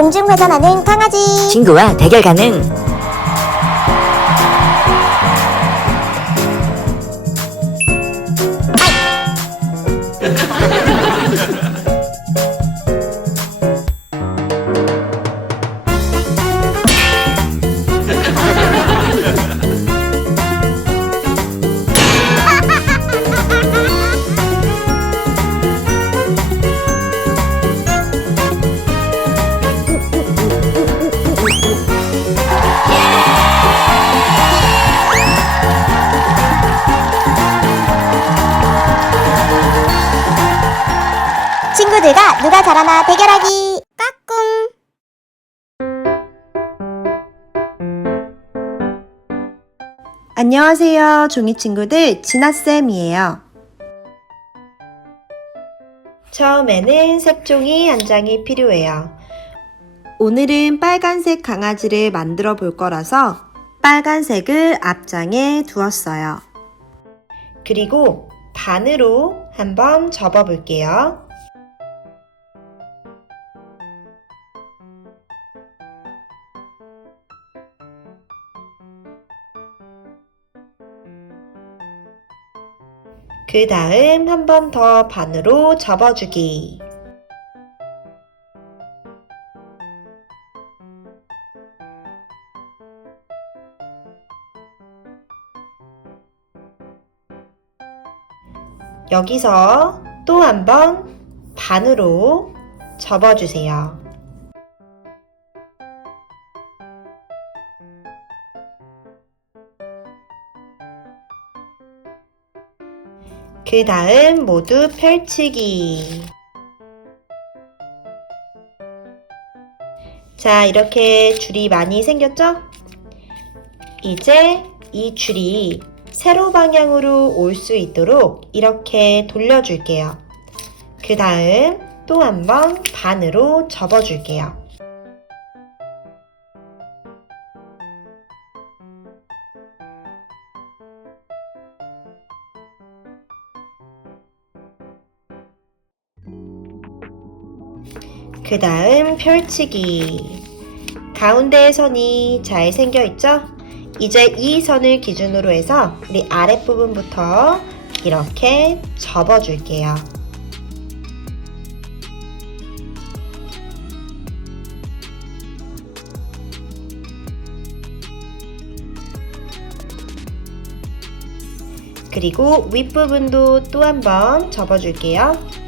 공중회전하는 강아지 친구와 대결 가능. 친구들과 누가 잘하나 대결하기 까꿍 안녕하세요, 종이 친구들. 진아쌤이에요. 처음에는 색종이 한 장이 필요해요. 오늘은 빨간색 강아지를 만들어 볼 거라서 빨간색을 앞장에 두었어요. 그리고 반으로 한번 접어 볼게요. 그 다음 한 번 더 반으로 접어주기. 여기서 또 한 번 반으로 접어주세요. 그 다음 모두 펼치기. 자, 이렇게 줄이 많이 생겼죠? 이제 이 줄이 세로 방향으로 올 수 있도록 이렇게 돌려줄게요. 그 다음 또 한 번 반으로 접어줄게요. 그 다음 펼치기. 가운데 선이 잘 생겨 있죠? 이제 이 선을 기준으로 해서 우리 아랫부분부터 이렇게 접어줄게요. 그리고 윗부분도 또 한 번 접어줄게요.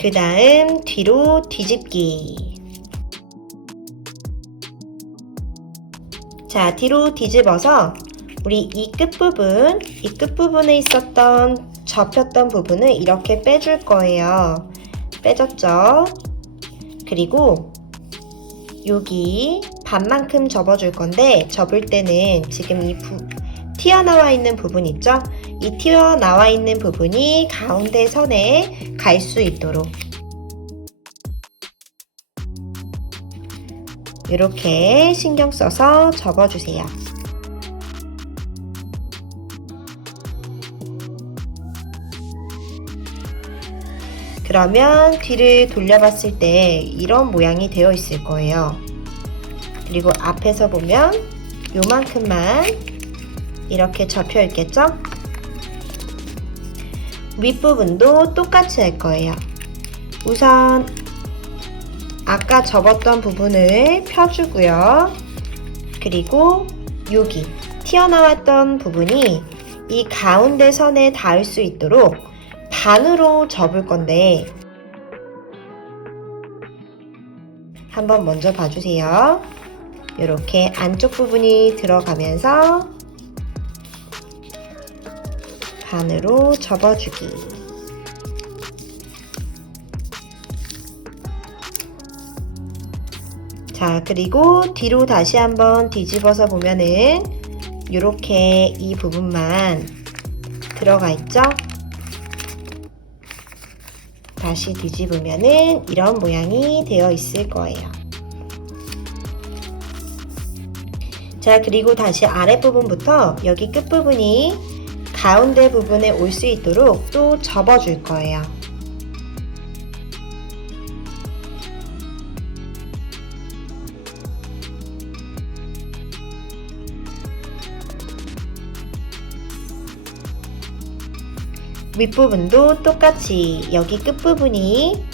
그 다음 뒤로 뒤집기. 자, 뒤로 뒤집어서 우리 이 끝부분, 이 끝부분에 있었던 접혔던 부분을 이렇게 빼줄 거예요. 빼줬죠? 그리고 여기 반만큼 접어줄 건데 접을 때는 지금 이 부, 튀어나와 있는 부분 있죠? 이 튀어나와 있는 부분이 가운데 선에 갈 수 있도록 이렇게 신경 써서 접어주세요. 그러면 뒤를 돌려봤을 때 이런 모양이 되어 있을 거예요. 그리고 앞에서 보면 요만큼만 이렇게 접혀 있겠죠? 윗부분도 똑같이 할 거예요. 우선 아까 접었던 부분을 펴주고요. 그리고 여기 튀어나왔던 부분이 이 가운데 선에 닿을 수 있도록 반으로 접을 건데 한번 먼저 봐주세요. 이렇게 안쪽 부분이 들어가면서 반으로 접어주기. 자, 그리고 뒤로 다시 한번 뒤집어서 보면은 이렇게 이 부분만 들어가 있죠? 다시 뒤집으면은 이런 모양이 되어 있을 거예요. 자, 그리고 다시 아랫부분부터 여기 끝부분이 가운데 부분에 올 수 있도록 또 접어줄 거예요. 윗부분도 똑같이 여기 끝부분이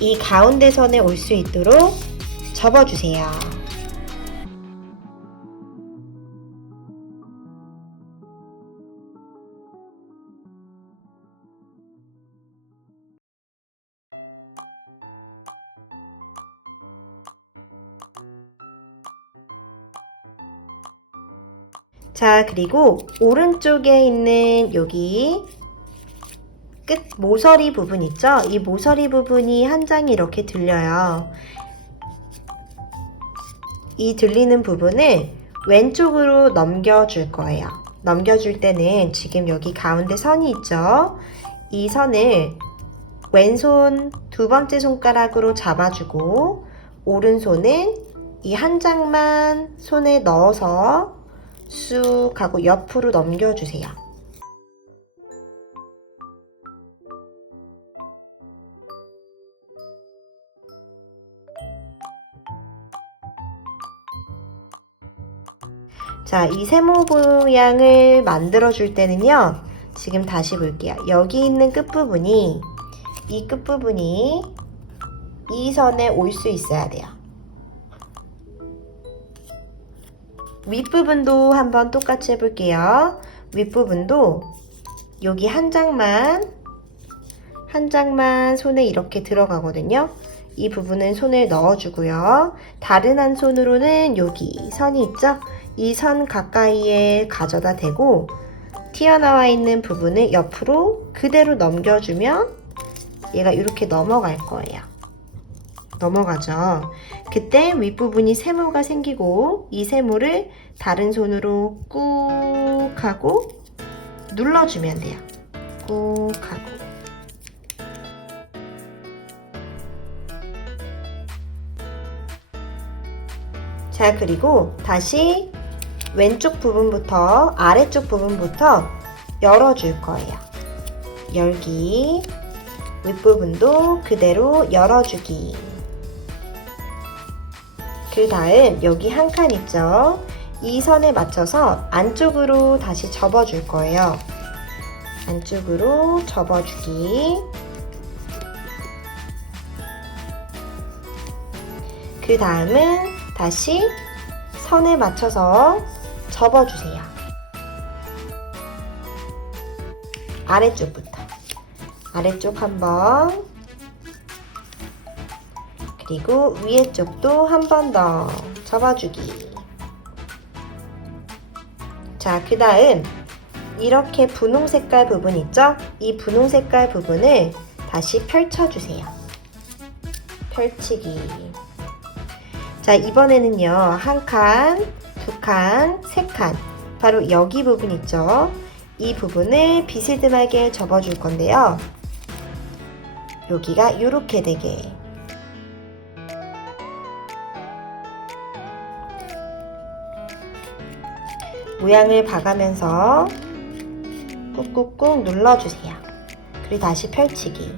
이 가운데 선에 올 수 있도록 접어주세요. 자, 그리고 오른쪽에 있는 여기 끝 모서리 부분 있죠? 이 모서리 부분이 한 장이 이렇게 들려요. 이 들리는 부분을 왼쪽으로 넘겨줄 거예요. 넘겨줄 때는 지금 여기 가운데 선이 있죠? 이 선을 왼손 두 번째 손가락으로 잡아주고 오른손은 이 한 장만 손에 넣어서 쑥 하고 옆으로 넘겨주세요. 자, 이 세모 모양을 만들어 줄 때는요. 지금 다시 볼게요. 여기 있는 끝부분이 이 끝부분이 이 선에 올 수 있어야 돼요. 윗부분도 한번 똑같이 해볼게요. 윗부분도 여기 한 장만 한 장만 손에 이렇게 들어가거든요. 이 부분은 손을 넣어주고요. 다른 한 손으로는 여기 선이 있죠? 이 선 가까이에 가져다 대고 튀어나와 있는 부분을 옆으로 그대로 넘겨주면 얘가 이렇게 넘어갈 거예요. 넘어가죠. 그때 윗부분이 세모가 생기고 이 세모를 다른 손으로 꾹 하고 눌러주면 돼요. 꾹 하고. 자, 그리고 다시 왼쪽 부분부터 아래쪽 부분부터 열어줄 거예요. 열기. 윗부분도 그대로 열어주기. 그 다음 여기 한 칸 있죠? 이 선에 맞춰서 안쪽으로 다시 접어줄 거예요. 안쪽으로 접어주기. 그 다음은 다시 선에 맞춰서 접어주세요. 아래쪽부터. 아래쪽 한번. 그리고 위에 쪽도 한 번 더 접어주기. 자, 그 다음 이렇게 분홍 색깔 부분 있죠? 이 분홍 색깔 부분을 다시 펼쳐주세요. 펼치기. 자, 이번에는요, 한 칸, 두 칸, 세 칸. 바로 여기 부분 있죠? 이 부분을 비스듬하게 접어줄 건데요. 여기가 이렇게 되게. 모양을 봐가면서 꾹꾹꾹 눌러주세요. 그리고 다시 펼치기.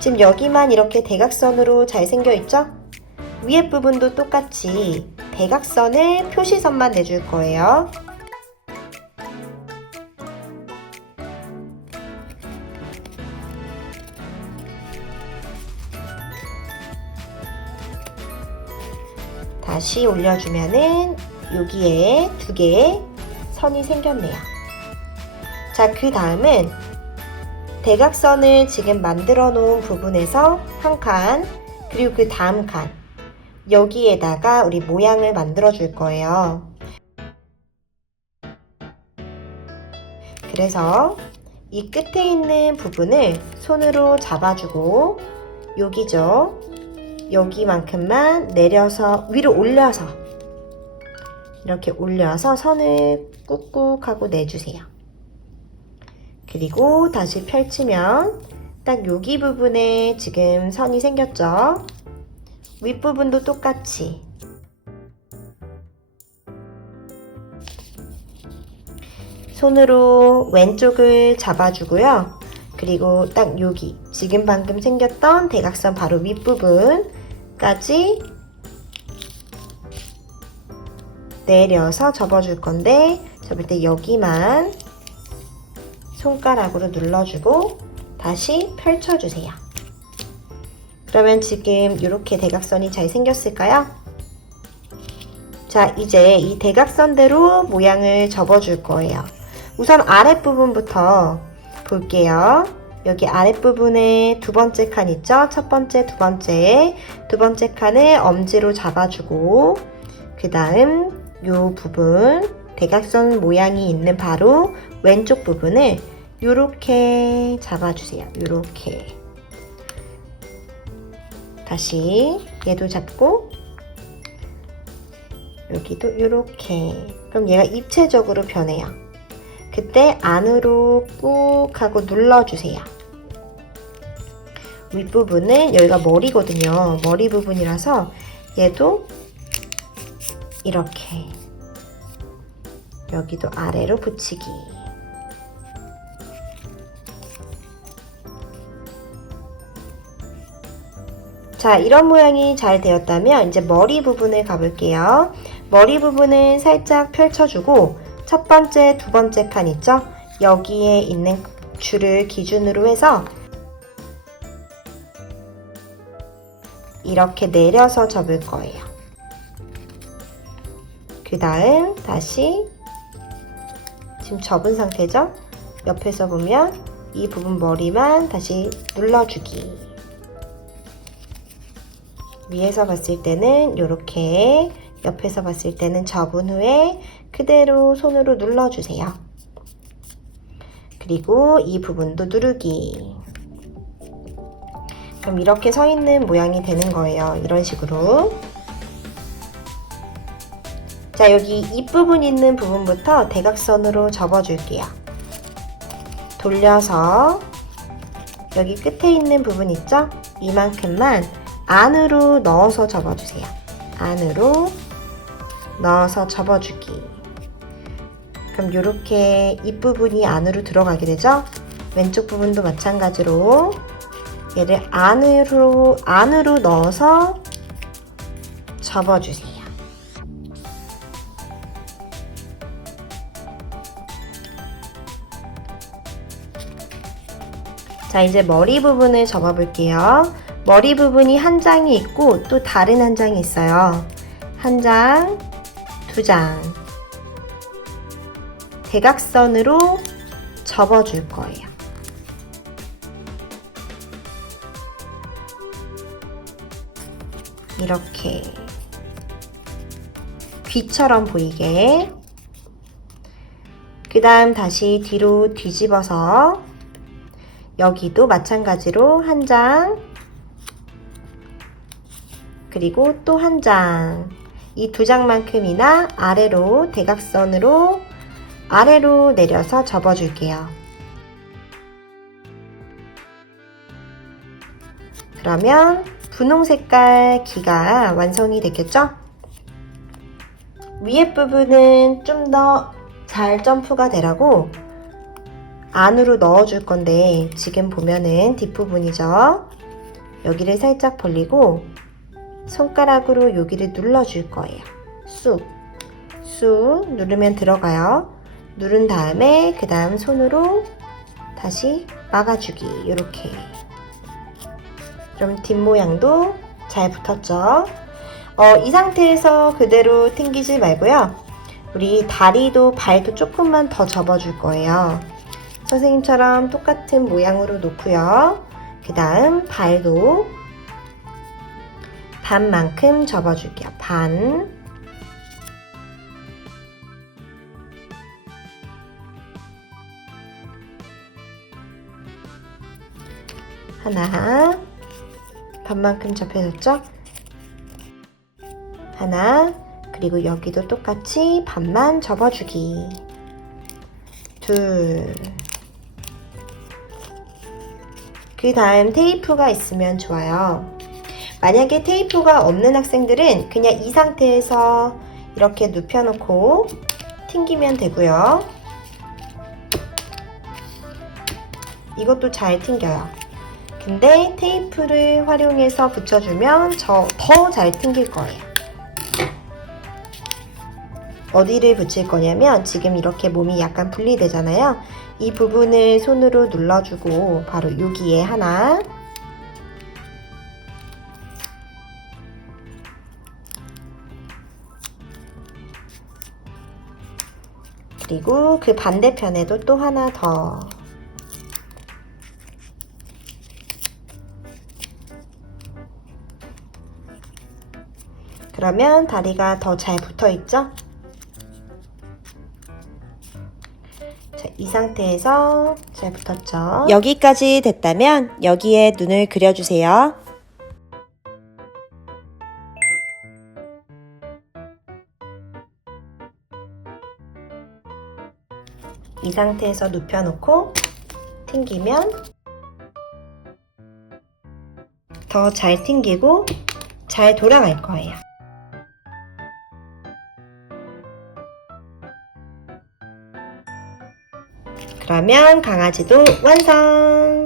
지금 여기만 이렇게 대각선으로 잘 생겨 있죠? 위에 부분도 똑같이 대각선을 표시선만 내줄 거예요. 다시 올려주면은 여기에 두 개의 선이 생겼네요. 자, 그 다음은 대각선을 지금 만들어 놓은 부분에서 한 칸, 그리고 그 다음 칸, 여기에다가 우리 모양을 만들어 줄 거예요. 그래서 이 끝에 있는 부분을 손으로 잡아주고 여기죠. 여기만큼만 내려서 위로 올려서 이렇게 올려서 선을 꾹꾹 하고 내주세요. 그리고 다시 펼치면 딱 여기 부분에 지금 선이 생겼죠? 윗부분도 똑같이 손으로 왼쪽을 잡아주고요. 그리고 딱 여기 지금 방금 생겼던 대각선 바로 윗부분까지 내려서 접어줄 건데 접을 때 여기만 손가락으로 눌러주고 다시 펼쳐주세요. 그러면 지금 이렇게 대각선이 잘 생겼을까요? 자, 이제 이 대각선대로 모양을 접어줄 거예요. 우선 아랫부분부터 볼게요. 여기 아랫부분에 두 번째 칸 있죠? 첫 번째, 두 번째. 두 번째 칸을 엄지로 잡아주고, 그 다음 요 부분, 대각선 모양이 있는 바로 왼쪽 부분을 요렇게 잡아주세요. 요렇게. 다시 얘도 잡고, 여기도 이렇게 그럼 얘가 입체적으로 변해요 그때 안으로 꾹 하고 눌러주세요 윗부분은 여기가 머리거든요 머리 부분이라서 얘도 이렇게 여기도 아래로 붙이기 자 이런 모양이 잘 되었다면 이제 머리 부분을 가볼게요 머리 부분은 살짝 펼쳐주고 첫 번째, 두 번째 칸 있죠? 여기에 있는 줄을 기준으로 해서 이렇게 내려서 접을 거예요. 그 다음 다시 지금 접은 상태죠? 옆에서 보면 이 부분 머리만 다시 눌러주기. 위에서 봤을 때는 이렇게 옆에서 봤을 때는 접은 후에 그대로 손으로 눌러주세요. 그리고 이 부분도 누르기. 그럼 이렇게 서 있는 모양이 되는 거예요. 이런 식으로. 자, 여기 입부분 있는 부분부터 대각선으로 접어줄게요. 돌려서 여기 끝에 있는 부분 있죠? 이만큼만 안으로 넣어서 접어주세요. 안으로 넣어서 접어주기. 그럼 이렇게 입부분이 안으로 들어가게 되죠? 왼쪽 부분도 마찬가지로 얘를 안으로 안으로 넣어서 접어주세요. 자, 이제 머리 부분을 접어볼게요. 머리 부분이 한 장이 있고 또 다른 한 장이 있어요. 한 장, 두 장. 대각선으로 접어줄 거예요. 이렇게 귀처럼 보이게. 그 다음 다시 뒤로 뒤집어서 여기도 마찬가지로 한 장, 그리고 또 한 장. 이 두 장만큼이나 아래로 대각선으로 아래로 내려서 접어줄게요. 그러면 분홍 색깔 기가 완성이 됐겠죠? 위에 부분은 좀 더 잘 점프가 되라고 안으로 넣어줄 건데 지금 보면은 뒷부분이죠. 여기를 살짝 벌리고 손가락으로 여기를 눌러줄 거예요. 쑥, 쑥 누르면 들어가요. 누른 다음에 그 다음 손으로 다시 막아주기 이렇게 그럼 뒷모양도 잘 붙었죠? 어, 이 상태에서 그대로 튕기지 말고요. 우리 다리도 발도 조금만 더 접어줄 거예요. 선생님처럼 똑같은 모양으로 놓고요. 그 다음 발도 반만큼 접어줄게요. 반. 하나. 반만큼 접혀졌죠? 하나. 그리고 여기도 똑같이 반만 접어주기. 둘. 그 다음 테이프가 있으면 좋아요. 만약에 테이프가 없는 학생들은 그냥 이 상태에서 이렇게 눕혀놓고 튕기면 되고요. 이것도 잘 튕겨요. 근데 테이프를 활용해서 붙여주면 더잘 튕길 거예요. 어디를 붙일 거냐면 지금 이렇게 몸이 약간 분리되잖아요. 이 부분을 손으로 눌러주고 바로 여기에 하나 그리고 그 반대편에도 또 하나 더 그러면 다리가 더 잘 붙어 있죠? 상태에서 잘 붙었죠? 여기까지 됐다면 여기에 눈을 그려주세요. 이 상태에서 눕혀놓고 튕기면 더 잘 튕기고 잘 돌아갈 거예요. 그러면 강아지도 완성!